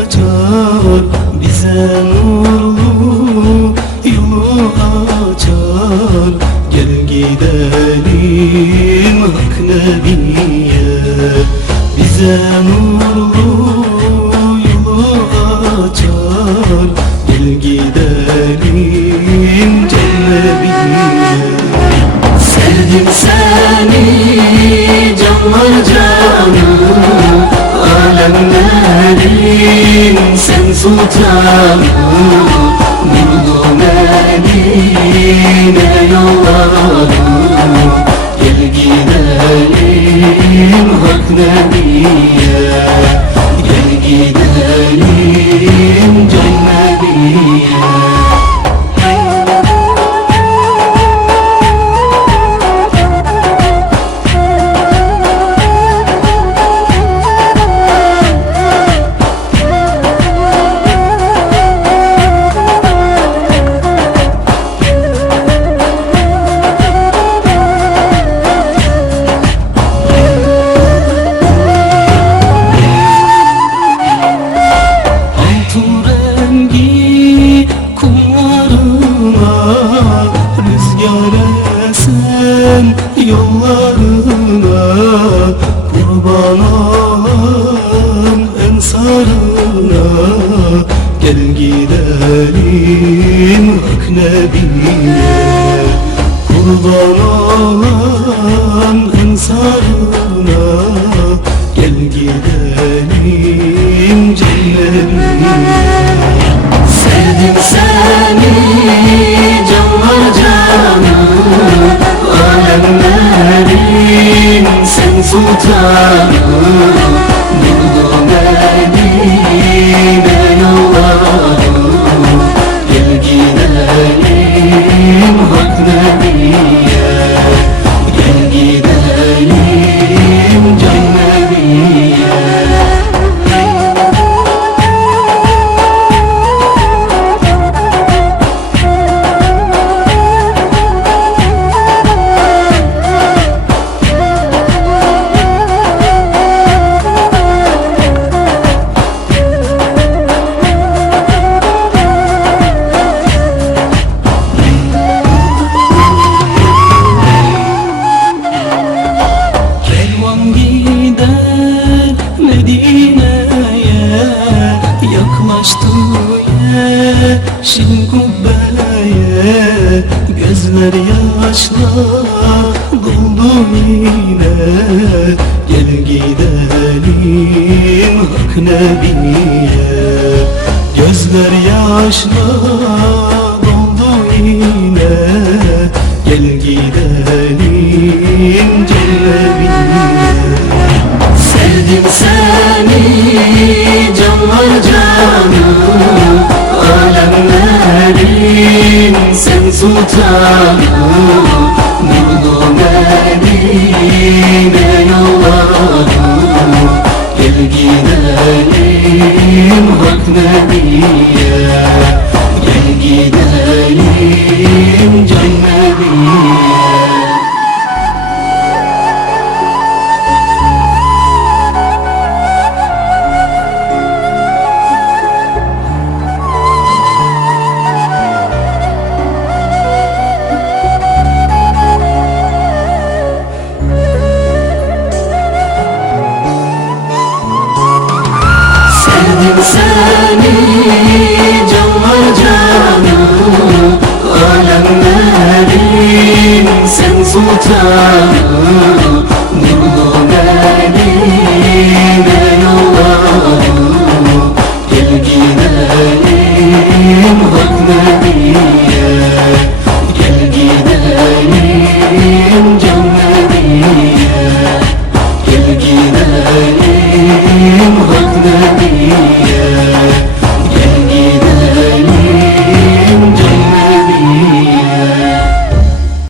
saçar Bize nurlu yolu açar. Gel gidelim Hak Nebiye Bize nurlu yolu açar. Gel gidelim Cennebiye Sevdim seni canlar canım Alemlerin sen sultanım Nurlu Medine yollarım Gel gidelim Hak Nebiye Gel gidelim Gel gidelim Hak Nebiye Kurban olan ensarına yeşil kubbeye Gözler yaşla doldu yine. Gel gidelim Hak Nebiye Gözler yaşla doldu yine. Gel gidelim Cennebiye Sevdim sultanım Nurlu Medine yollarım Gel gidelim Hak Gel gidelim Sevdim Hak